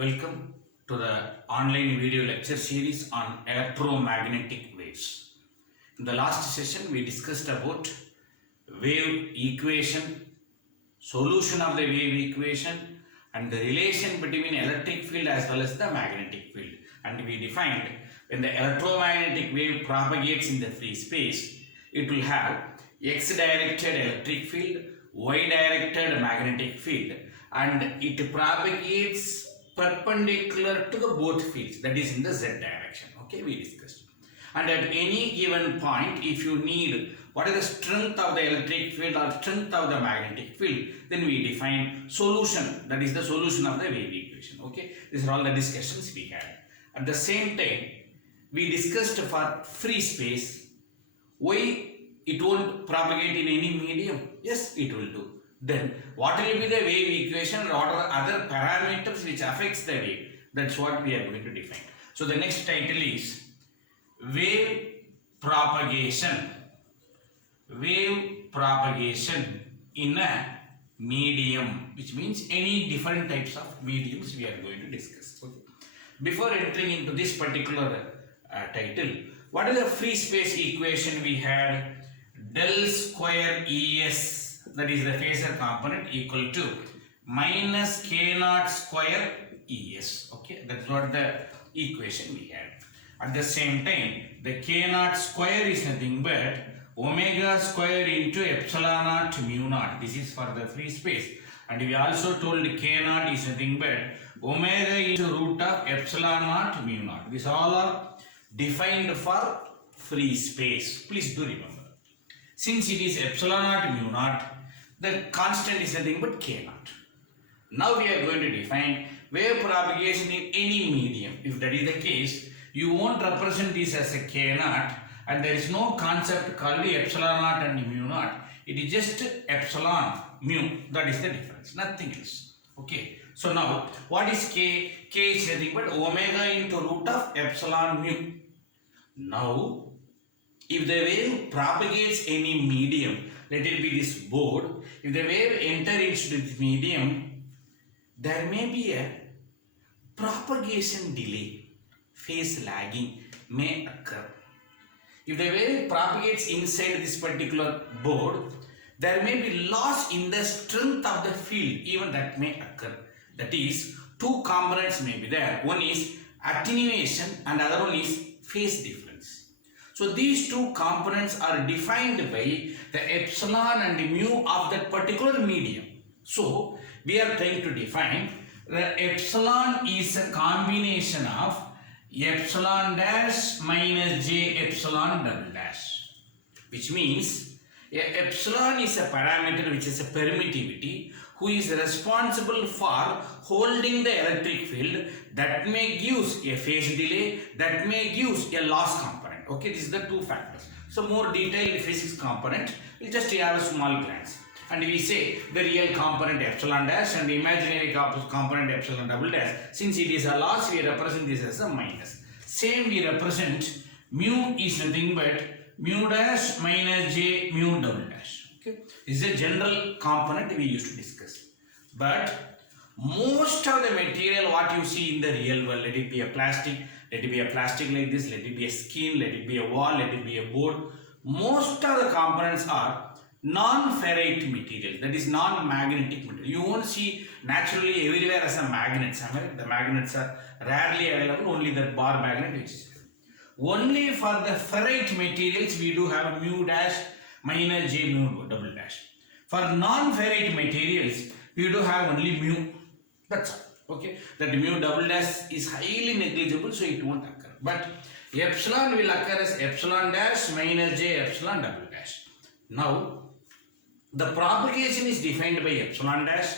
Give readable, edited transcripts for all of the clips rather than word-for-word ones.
Welcome to the online video lecture series on electromagnetic waves. In the last session, we discussed about wave equation, solution of the wave equation, and the relation between electric field as well as the magnetic field. And we defined when the electromagnetic wave propagates in the free space, it will have x-directed electric field, y-directed magnetic field, and it propagates perpendicular to the both fields, that is in the z direction. Okay, we discussed. And at any given point, if you need what is the strength of the electric field or strength of the magnetic field, then we define solution, that is the solution of the wave equation. Okay, these are all the discussions we had. At the same time, we discussed for free space why it won't propagate in any medium. Yes, it will do. Then what will be the wave equation and what are the other parameters which affects the wave? That's what we are going to define. So the next title is wave propagation. Wave propagation in a medium, which means any different types of mediums we are going to discuss. Okay. Before entering into this particular title, what is the free space equation we had? Del square Es, that is the phasor component, equal to minus k naught square Es. Okay, that's what the equation we had. At the same time, the k naught square is nothing but omega square into epsilon naught mu naught. This is for the free space. And we also told k naught is nothing but omega into root of epsilon naught mu naught. These all are defined for free space. Please do remember. Since it is epsilon naught mu naught, the constant is nothing but k naught. Now we are going to define wave propagation in any medium. If that is the case, you won't represent this as a k naught, and there is no concept called the epsilon naught and mu naught. It is just epsilon mu. That is the difference, nothing else. Okay. So now, what is k? K is nothing but omega into root of epsilon mu. Now, if the wave propagates any medium, let it be this board, if the wave enters into this medium, there may be a propagation delay, phase lagging may occur. If the wave propagates inside this particular board, there may be loss in the strength of the field, even that may occur. That is, two components may be there. One is attenuation and other one is phase difference. So these two components are defined by the epsilon and mu of that particular medium. So we are trying to define the epsilon is a combination of epsilon dash minus j epsilon double dash, which means epsilon is a parameter which is a permittivity who is responsible for holding the electric field that may give a phase delay, that may give a loss component. Okay, these are the two factors. So more detailed physics component, we'll just have a small glance. And we say the real component epsilon dash and the imaginary component epsilon double dash. Since it is a loss, we represent this as a minus. Same we represent mu is nothing but mu dash minus j mu double dash. Okay, this is a general component we used to discuss. But most of the material what you see in the real world, let it be a plastic, let it be a plastic like this, let it be a skin, let it be a wall, let it be a board, most of the components are non-ferrite material, that is non-magnetic material. You won't see naturally everywhere as a magnets. The magnets are rarely available, only the bar magnet which is only for the ferrite materials we do have mu dash minus j mu double dash. For non-ferrite materials we do have only mu. That's all. Okay, that mu double dash is highly negligible, so it won't occur. But epsilon will occur as epsilon dash minus j epsilon double dash. Now, the propagation is defined by epsilon dash,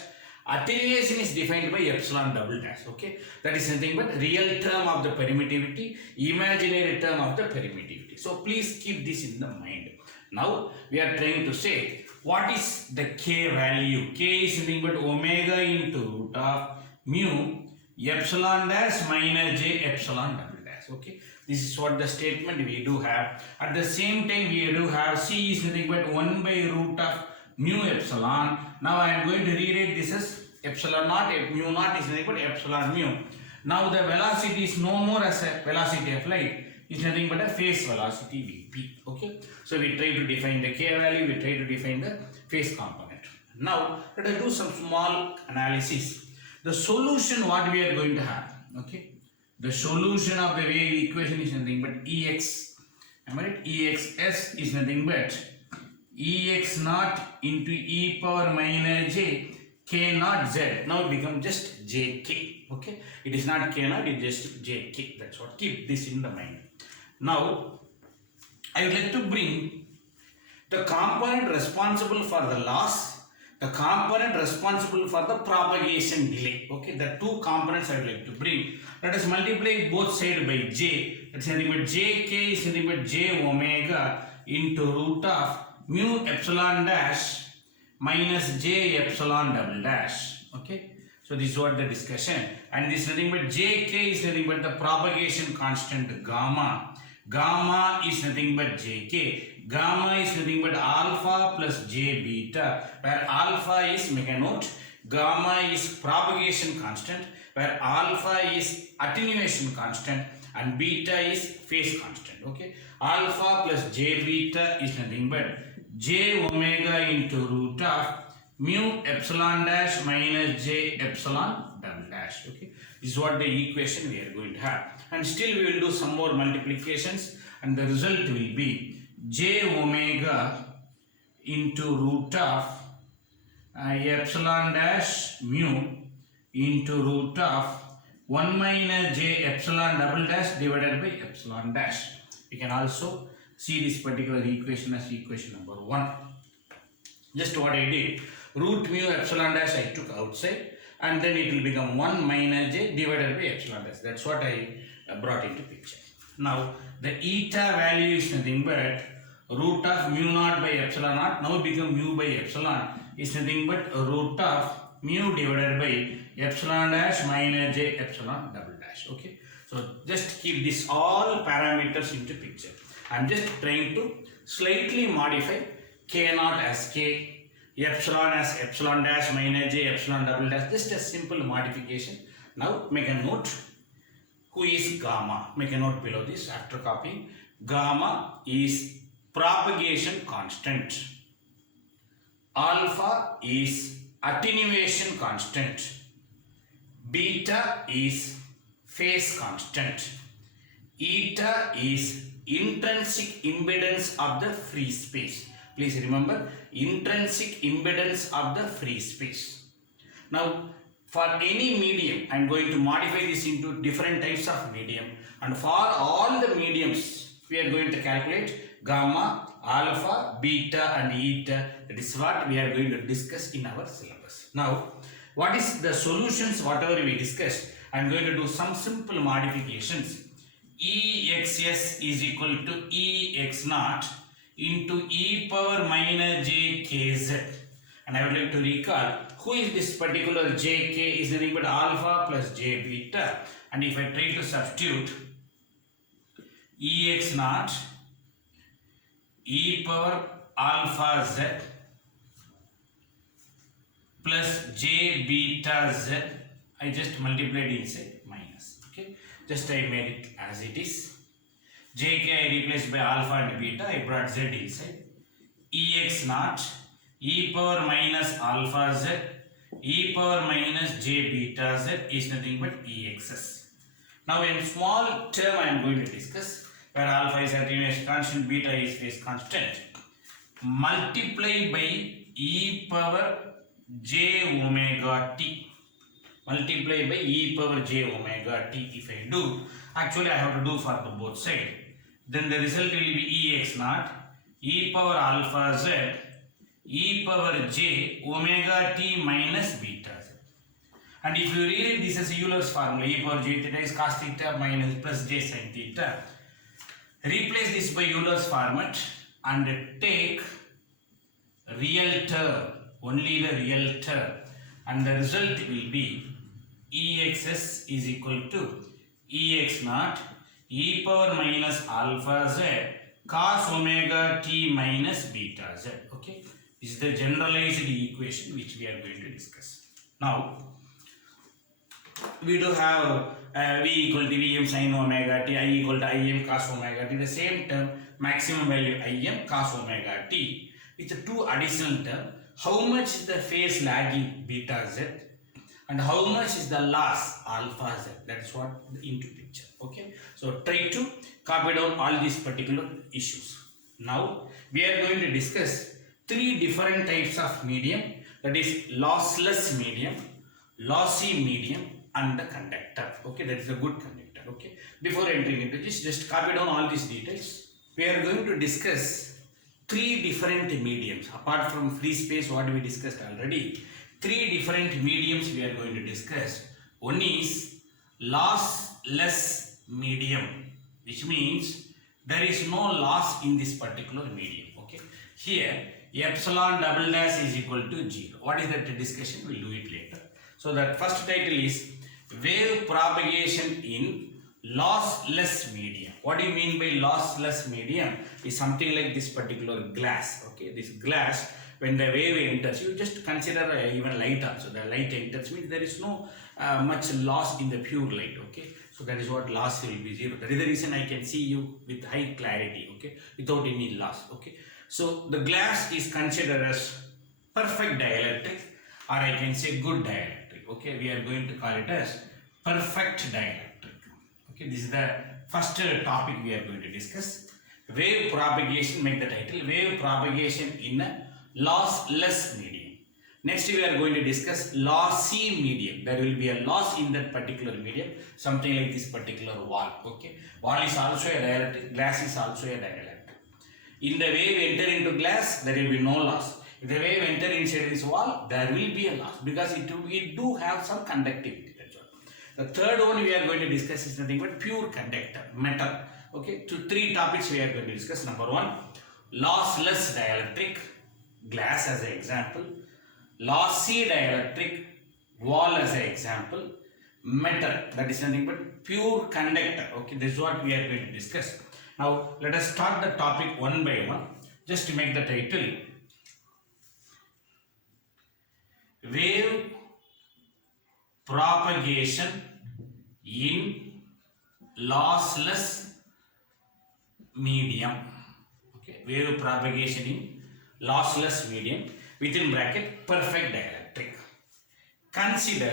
attenuation is defined by epsilon double dash. Okay, that is nothing but real term of the permittivity, imaginary term of the permittivity. So please keep this in the mind. Now we are trying to say what is the k value. K is nothing but omega into root of mu epsilon dash minus j epsilon double dash. Okay, this is what the statement we do have. At the same time we do have c is nothing but 1 by root of mu epsilon. Now I am going to rewrite this as epsilon naught, mu naught is nothing but epsilon mu. Now the velocity is no more as a velocity of light, it's nothing but a phase velocity Vp. Okay, so we try to define the k value, we try to define the phase component. Now let us do some small analysis. The solution what we are going to have, okay, the solution of the wave equation is nothing but Ex, am I right? Exs is nothing but Ex naught into e power minus j k naught z. Now it becomes just jk. Okay, it is not k naught, it is just jk. That's what. Keep this in the mind. Now I would like to bring the component responsible for the loss, the component responsible for the propagation delay. Okay, the two components I would like to bring. Let us multiply both sides by j. That's nothing but jk is nothing but j omega into root of mu epsilon dash minus j epsilon double dash. Okay, so this is what the discussion, and this is nothing but jk is nothing but the propagation constant gamma. Gamma is nothing but jk. Gamma is nothing but alpha plus j beta, where alpha is, make a note, gamma is propagation constant, where alpha is attenuation constant and beta is phase constant. Okay, alpha plus j beta is nothing but j omega into root of mu epsilon dash minus j epsilon double dash. Okay, this is what the equation we are going to have, and still we will do some more multiplications, and the result will be j omega into root of epsilon dash mu into root of 1 minus j epsilon double dash divided by epsilon dash. You can also see this particular equation as equation number 1. Just what I did, root mu epsilon dash I took outside, and then it will become 1 minus j divided by epsilon dash. That's what I brought into picture. Now the eta value is nothing but root of mu naught by epsilon naught. Now become mu by epsilon is nothing but root of mu divided by epsilon dash minus j epsilon double dash. Okay, so just keep this all parameters into picture. I am just trying to slightly modify k naught as k, epsilon as epsilon dash minus j epsilon double dash, just a simple modification. Now make a note, who is gamma? Make a note below this after copying. Gamma is propagation constant, alpha is attenuation constant, beta is phase constant, eta is intrinsic impedance of the free space. Please remember, intrinsic impedance of the free space. Now for any medium, I am going to modify this into different types of medium, and for all the mediums we are going to calculate gamma, alpha, beta and eta. That is what we are going to discuss in our syllabus. Now what is the solutions whatever we discussed? I am going to do some simple modifications. Exs is equal to Ex naught into e power minus j kz, and I would like to recall who is this particular jk is nothing but alpha plus j beta, and if I try to substitute Ex naught e power alpha z plus j beta z, I just multiplied inside minus. Okay, just I made it as it is. Jk I replaced by alpha and beta, I brought z inside. Ex naught e power minus alpha z e power minus j beta z is nothing but Exs. Now in small term I am going to discuss, where alpha is attenuation constant, beta is phase constant. Multiply by e power j omega t. Multiply by e power j omega t. If I do, actually I have to do for the both sides. Then the result will be Ex naught e power alpha z e power j omega t minus beta z. And if you read this as Euler's formula, e power j theta is cos theta minus plus j sin theta. Replace this by Euler's format and take real term, only the real term, and the result will be Exs is equal to Ex naught e power minus alpha z cos omega t minus beta z. Okay, this is the generalized equation which we are going to discuss. Now, we do have V equal to Vm sin omega t, I equal to Im cos omega t, the same term, maximum value Im cos omega t. With the two additional term, how much is the phase lagging beta z and how much is the loss alpha z. That is what into picture. Okay. So try to copy down all these particular issues. Now we are going to discuss three different types of medium, that is lossless medium, lossy medium and the conductor. Okay, that is a good conductor. Okay, before entering into this, just copy down all these details. We are going to discuss three different mediums apart from free space what we discussed already. Three different mediums we are going to discuss. One is lossless medium, which means there is no loss in this particular medium. Okay, here epsilon double dash is equal to 0. What is that discussion? We'll do it later. So that first title is wave propagation in lossless medium. What do you mean by lossless medium? Is something like this particular glass. Okay, this glass, when the wave enters, you just consider even light also. The light enters means there is no much loss in the pure light. Okay, so that is what loss will be 0. That is the reason I can see you with high clarity. Okay, without any loss. Okay, so the glass is considered as perfect dielectric, or I can say good dielectric. Okay, we are going to call it as perfect dielectric. Okay, this is the first topic we are going to discuss. Wave propagation, make the title, wave propagation in a lossless medium. Next we are going to discuss lossy medium. There will be a loss in that particular medium, something like this particular wall. Okay, wall is also a dielectric, glass is also a dielectric. In the wave enter into glass, there will be no loss. If the wave enter inside this wall, there will be a loss because it do have some conductivity. That's all. The third one we are going to discuss is nothing but pure conductor, metal. Okay, so three topics we are going to discuss. Number one, lossless dielectric, glass as an example, lossy dielectric, wall as an example, metal, that is nothing but pure conductor. Okay, this is what we are going to discuss. Now let us start the topic one by one. Just to make the title, wave propagation in lossless medium. Okay, wave propagation in lossless medium, within bracket perfect dielectric. Consider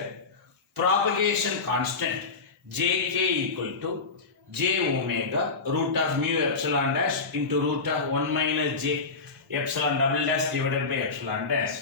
propagation constant Jk equal to j omega root of mu epsilon dash into root of 1 minus j epsilon double dash divided by epsilon dash.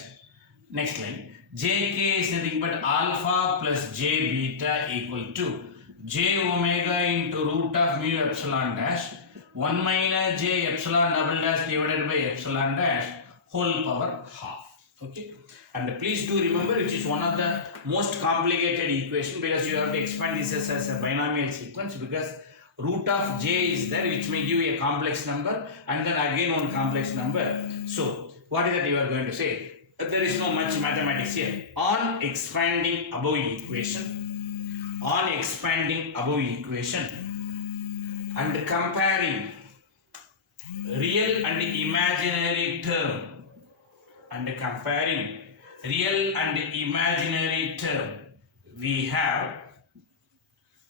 Next line, jk is nothing but alpha plus j beta equal to j omega into root of mu epsilon dash 1 minus j epsilon double dash divided by epsilon dash whole power half. Okay, and please do remember it is one of the most complicated equation because you have to expand this as a binomial sequence, because root of j is there which may give you a complex number and then again one complex number. So what is that you are going to say? There is no much mathematics here. On expanding above equation and comparing real and imaginary term, we have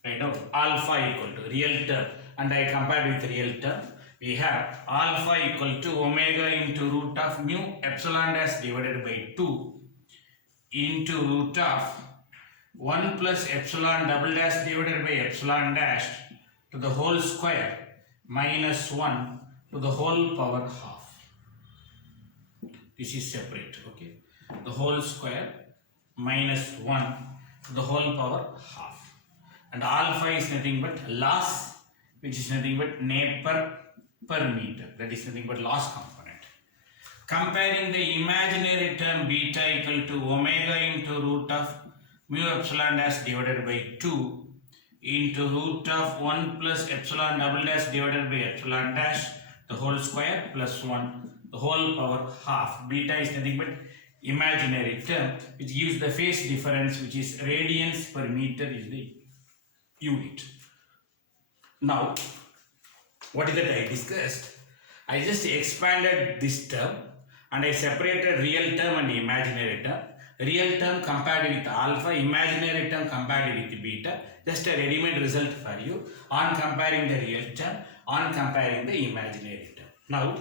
right now alpha equal to real term, and I compared with real term. We have alpha equal to omega into root of mu epsilon dash divided by 2 into root of 1 plus epsilon double dash divided by epsilon dash to the whole square minus 1 to the whole power half. This is separate. Okay, the whole square minus 1 to the whole power half. And alpha is nothing but loss, which is nothing but Nm per meter. That is nothing but loss component. Comparing the imaginary term beta equal to omega into root of mu epsilon dash divided by 2 into root of 1 plus epsilon double dash divided by epsilon dash the whole square plus 1 the whole power half. Beta is nothing but imaginary term which gives the phase difference, which is radians per meter is the unit. Now, what is that I discussed? I just expanded this term and I separated real term and imaginary term. real term compared with alpha, imaginary term compared with beta, just a ready-made result for you on comparing the real term, on comparing the imaginary term. Now,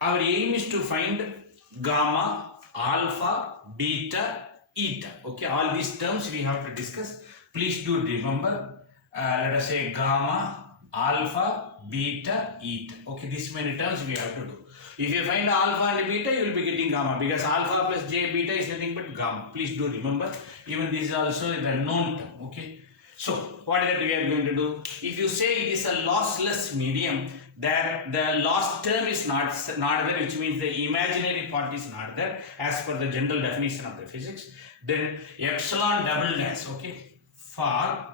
our aim is to find gamma, alpha, beta, eta. Okay, all these terms we have to discuss. Please do remember, let us say gamma, alpha, beta, eta. Okay, this many terms we have to do. If you find alpha and beta, you will be getting gamma because alpha plus j beta is nothing but gamma. Please do remember, even this is also the known term. Okay. So, what is that we are going to do? If you say it is a lossless medium, then the loss term is not there, which means the imaginary part is not there as per the general definition of the physics. Then epsilon double dash, okay, for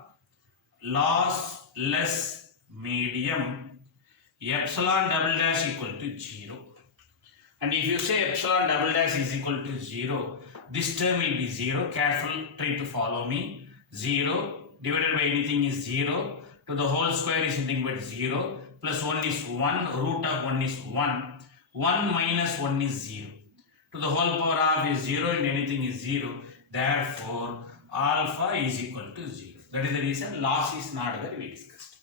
lossless medium, epsilon double dash equal to 0. And if you say epsilon double dash is equal to 0, this term will be 0. Careful, try to follow me. 0 divided by anything is 0. To the whole square is nothing but 0. Plus 1 is 1. Root of 1 is 1. 1 minus 1 is 0. To the whole power of is 0 and anything is 0. Therefore, alpha is equal to 0. That is the reason loss is not there, we discussed.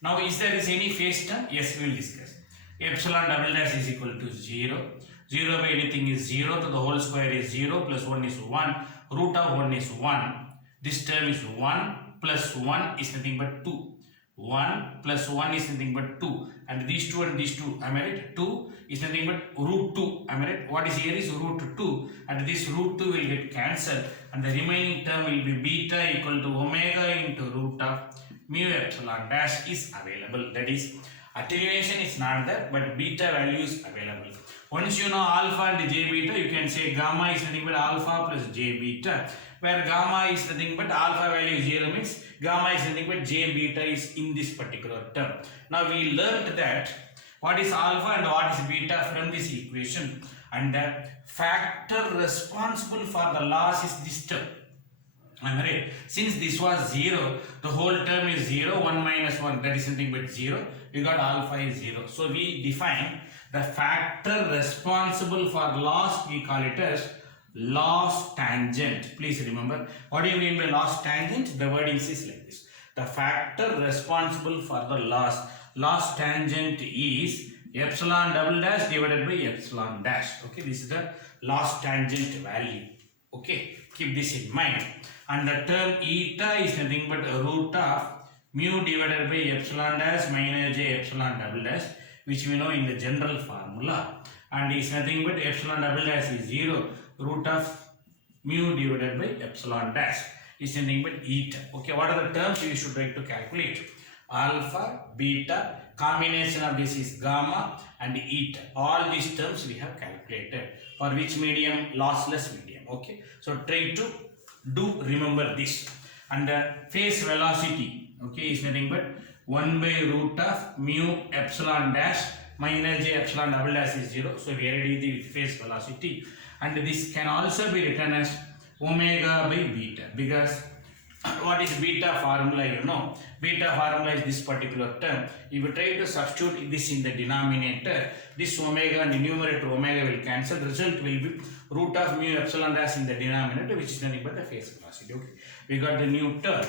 Now, is there any phase term? Yes, we will discuss. Epsilon double dash is equal to 0. 0 by anything is 0. To the whole square is 0. Plus 1 is 1. Root of 1 is 1. This term is 1. Plus 1 is nothing but 2. 1 plus 1 is nothing but 2. And these 2 and these 2, am I right? 2 is nothing but root 2. Am I right? What is here is root 2. And this root 2 will get cancelled. And the remaining term will be beta equal to omega into root of mu epsilon dash is available. That is, attenuation is not there, but beta value is available. Once you know alpha and j beta, you can say gamma is nothing but alpha plus j beta, where gamma is nothing but alpha value 0 means gamma is nothing but j beta is in this particular term. Now we learned that what is alpha and what is beta from this equation, and the factor responsible for the loss is this term. Am I right? Since this was 0, the whole term is 0, 1 minus 1, that is nothing but 0. We got alpha is 0. So we define the factor responsible for loss, we call it as loss tangent. Please remember, what do you mean by loss tangent? The wording is like this. The factor responsible for the loss tangent is epsilon double dash divided by epsilon dash. Okay, this is the loss tangent value. Okay, keep this in mind. And the term eta is nothing but a root of mu divided by epsilon dash minus j epsilon double dash, which we know in the general formula. And is nothing but epsilon double dash is 0. Root of mu divided by epsilon dash is nothing but eta. Okay, what are the terms you should try to calculate? Alpha, beta, combination of this is gamma and eta. All these terms we have calculated. For which medium? Lossless medium. Okay, so try to do remember this. And the phase velocity, okay, is nothing but 1 by root of mu epsilon dash minus j epsilon double dash is 0. So we already did with phase velocity. And this can also be written as omega by beta, because what is beta formula? You know, beta formula is this particular term. If you try to substitute this in the denominator, this omega and the numerator omega will cancel. The result will be root of mu epsilon dash in the denominator, which is nothing but the phase velocity. Okay, we got the new term.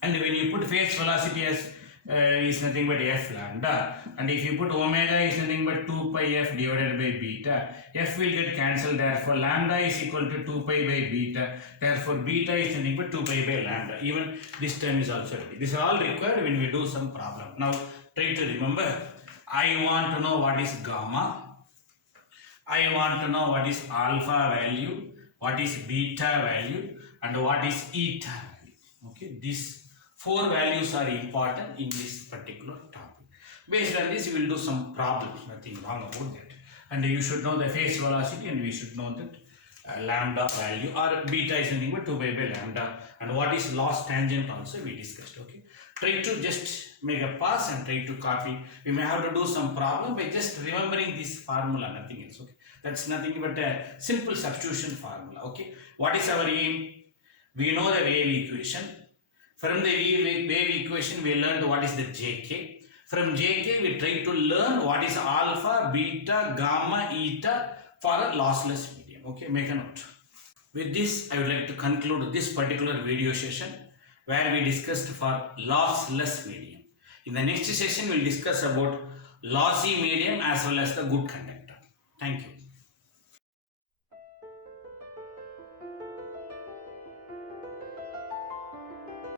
And when you put phase velocity as is nothing but f lambda, and if you put omega is nothing but 2 pi f divided by beta, f will get cancelled, therefore lambda is equal to 2 pi by beta, therefore beta is nothing but 2 pi by lambda. Even this term is also ready. This is all required when we do some problem. Now try to remember, I want to know what is gamma, I want to know what is alpha value, what is beta value, and what is eta value. Okay, these 4 values are important in this particular topic. Based on this, we will do some problems, nothing wrong about that. And you should know the phase velocity, and we should know that lambda value or beta is nothing but 2 pi by lambda. And what is loss tangent also we discussed. Okay, try to just make a pass and try to copy. We may have to do some problem by just remembering this formula, nothing else. Okay, that's nothing but a simple substitution formula. Okay, what is our aim? We know the wave equation. From the wave equation, we learned what is the Jk. From Jk, we try to learn what is alpha, beta, gamma, eta for a lossless medium. Okay, make a note. With this, I would like to conclude this particular video session where we discussed for lossless medium. In the next session, we will discuss about lossy medium as well as the good conductor. Thank you.